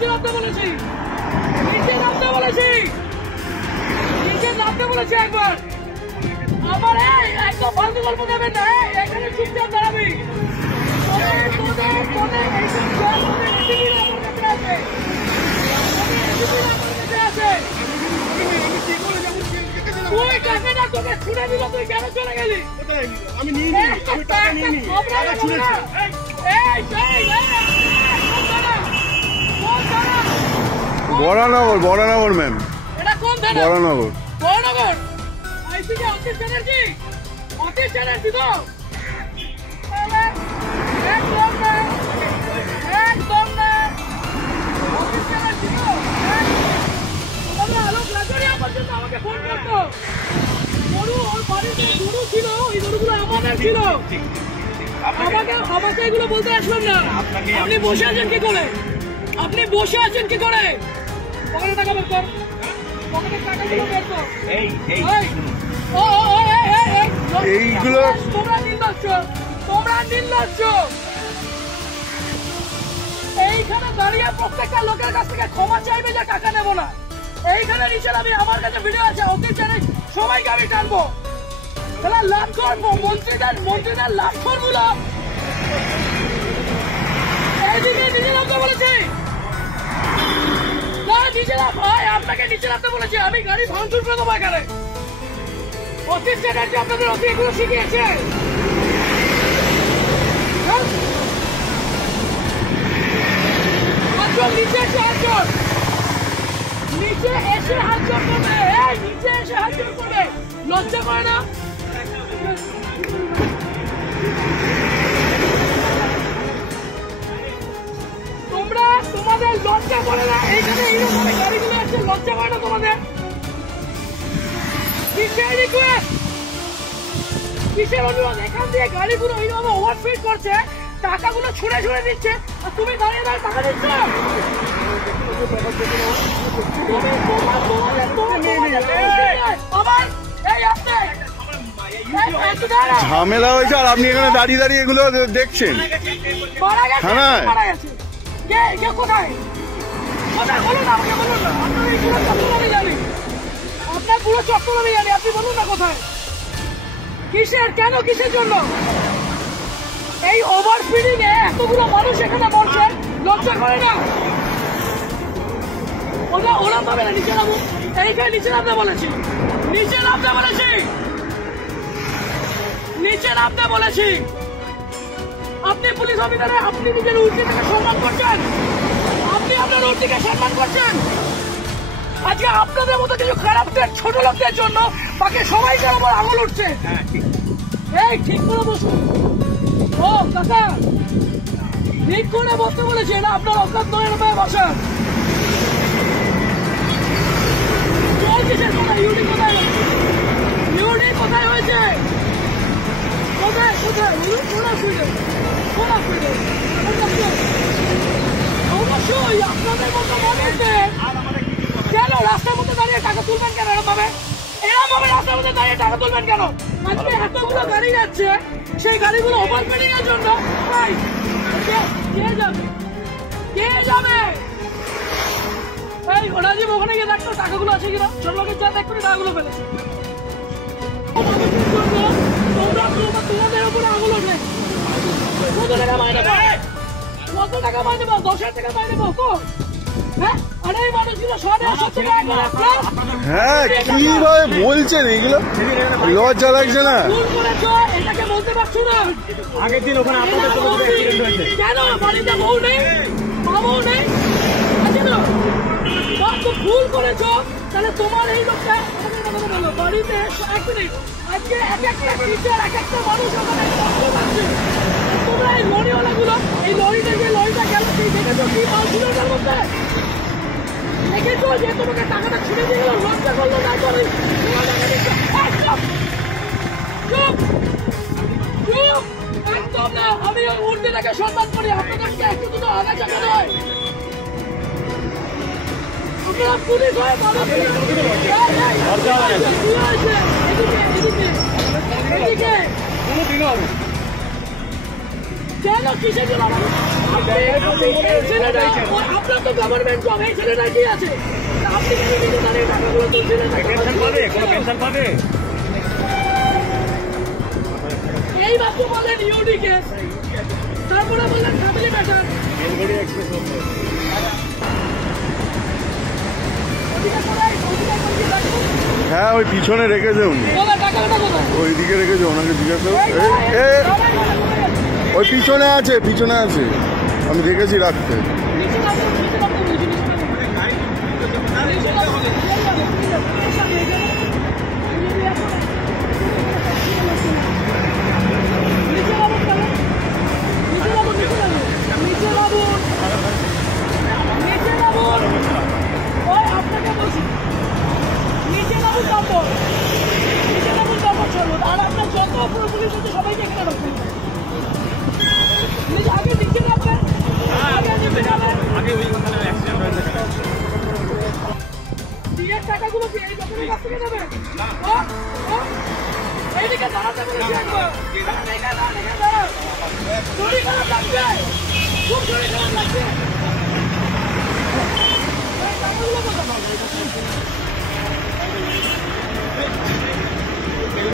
নিচে নামতে বলেছি, নিচে নামতে বলেছি, নিচে নামতে বলেছি একবার। আমার একদম ফালতু গল্প দেবেন না, এখানে চুপচাপ দাঁড়াবি। তুই কাকে না তোকে ছুড়ে দিল, তুই কেন চলে গেলি? আমি নিয়ে বরানগর, বরানগর ম্যাম, এটা কোন থানা? বরানগর। বরানগর আইসিকে অতীশ চ্যাটার্জি, অতীশ চ্যাটার্জি তো একদম না, একদম না, অতীশ চ্যাটার্জি তো। তোমরা আলোক লাগারিয়া পর্যন্ত আমাকে ফোন করতো। গরু ওর বাড়িতে গরু ছিল, ওই গরুগুলো আমাদের ছিল। আমাকে এগুলো বলতে আসবেন না। আপনি বসে আছেন কি করে? আপনি বসে আছেন কি করে? পকেটে টাকা বের কর, পকেটের টাকাগুলো বের কর। এইগুলো তোমরা নির্লজ্জ, তোমরা নির্লজ্জ। এইখানে দাঁড়িয়ে প্রত্যেকটা লোকের কাছ থেকে ক্ষমা চাইবে যে টাকা নেবো না। এইখানে নিচে আমি, আমার কাছে ভিডিও আছে, অতীত চ্যানেল সবাইকে আমি টানবো। তাহলে লাভ করবো মন্ত্রীদের লাভ করবো না। এইদিকে নিচে নামতে বলেছি না, নিচে নাম ভাই, আপনাকে নিচে নামতে বলেছি। আমি গাড়ি ভাঙচুর করে দেবো এখানে। অতীত চ্যাটার্জি আপনাদের অতি এগুলো শিখিয়েছে। নিচে এসে হাত জোর, নিচে এসে হাত জোর করবে, নিচে এসে হাত জোর করবে। লজ্জা করে না? তোমরা তোমাদের লজ্জা করে না? এইখানে এইরকম গাড়িগুলো আছে, লজ্জা করে না তোমাদের? কিসের রিকোয়েস্ট, কিসের অনুরোধ? এখান দিয়ে গাড়িগুলো এইভাবে ওভারস্পিড করছে, টাকাগুলো ছুড়ে ছুড়ে দিচ্ছে, আর তুমি দাঁড়িয়ে দাঁড়িয়ে টাকা দিচ্ছ। ঝামেলা হয়েছে আর আপনি এখানে দাঁড়িয়ে দাঁড়িয়ে এগুলো দেখছেন। থানায় আপনার পুরো চক্কর আমি জানি, আপনি বলুন না কোথায়, কিসের, কেন, কিসের জন্য? এই ওভার স্পিডিং এ এতগুলো মানুষ এখানে মরছে, লজ্জা করে না? ওরা পাবে না। নিচে নামো, এইখানে নিচে নামতে বলেছি, নিচে নামতে বলেছি, নিচে নামতে বলেছি। আপনি পুলিশ অফিসারে, আপনি নিজের উর্দিকে সম্মান করছেন, আপনি আপনার উর্দিকে সম্মান করছেন। আজকে আপনাদের মতো কিছু খারাপদের ছোট লোকদের জন্য বাকি সবাইকে আমার আঙুল উঠছে। এই ঠিক করে বসুন। ও কাকা, ঠিক করে বসতে বলেছি, না আপনার অকাত নয় রূপায় বসান। ইউডি কোথায়, ইউডি কোথায় হয়েছে? কোথায় কোথায়? অবশ্যই আপনাদের মতো মানুষদের কেন রাস্তার মধ্যে দাঁড়িয়ে টাকা তুলবেন কেন? এরকম ভাবে রাস্তার মধ্যে দাঁড়িয়ে টাকা তুলবেন কেন? আজকে এতগুলো গাড়ি যাচ্ছে, সেই গাড়িগুলো ওভারস্পিডিং এর জন্য কে যাবে? কে যাবে? এই রাজীব ওখানে গিয়ে দেখতো টাকাগুলো আছে কিনা, ছোট লোকের যা দেখতো টাকাগুলো ফেলেছে। তোমাদের উপরে আঙুল ওঠে। কত টাকা মাইনে পাও? কত টাকা মাইনে পাও? 10,000 টাকা মাইনে পাও তো? আরে এই মানুষগুলো 150 টাকা প্লাস। হ্যাঁ, কিভাবে বলছেন এগুলো? লজ্জা লাগছে না? এটাকে বলতে পারছো না? আগের দিন ওখানে আপনাদের অ্যাক্সিডেন্ট হয়েছে কেন? বাড়িতে বউ নেই, মা বউ নেই, আছে না? ভুল করেছো, তাহলে তোমার এই লোকটা বলো বাড়িতে এক মিনিট। আজকে এক একটা টিচার, এক একটা মানুষ ওখানে কষ্ট পাচ্ছে। তোমরা এই লরিওয়ালাগুলো, এই লরিটা যে লরিটা গেল, সেই দেখেছো কি মাল ছিল ওটার মধ্যে? দেখেছো যে তোমাকে টাকাটা ছুড়ে দিয়ে গেল, লজ্জা করলো না? চুপ চুপ চুপ, একদম না। আমি ওই উর্দিটাকে সম্মান করি, আপনাদেরকে একটু দুটো আগে জানা নয়। পুলিশ হয়ে কেন কিসের জন্য এই ছেলেটা আপনার তো গভর্নমেন্ট জব, এই ছেলেটা কি আছে? আপনি কেন নিজে দাঁড়িয়ে টাকাগুলো তুলছিলেন? পেনশন পাবে, কোনো পেনশন পাবে? এই মাত্র বলেন ইউডি কেস, তারপরে বললেন ফ্যামিলি ম্যাটার। হ্যাঁ ওই পিছনে রেখেছে উনি, ওইদিকে রেখেছে, ওনাকে জিজ্ঞাসা ওই পিছনে আছে, পিছনে আছে, আমি দেখেছি রাখতে। আপনাকে বলছি নিচে বাবু নম্বর, নিচে বাবুর নম্বর চলুন। আর আপনার যত পুলিশ আছে সবাইকে এখানে রাখবেন, আগে নিচে রাখবেন, আগে নিচে যাবেন। বিয়ের টাকাগুলো কি এই দোকানের কাছ থেকে নেবেন? এইদিকে দাঁড়াতে বলেছি একবার, এইদিকে দাঁড়ান, চুরি খারাপ লাগছে, খুব চুরি খারাপ লাগছে।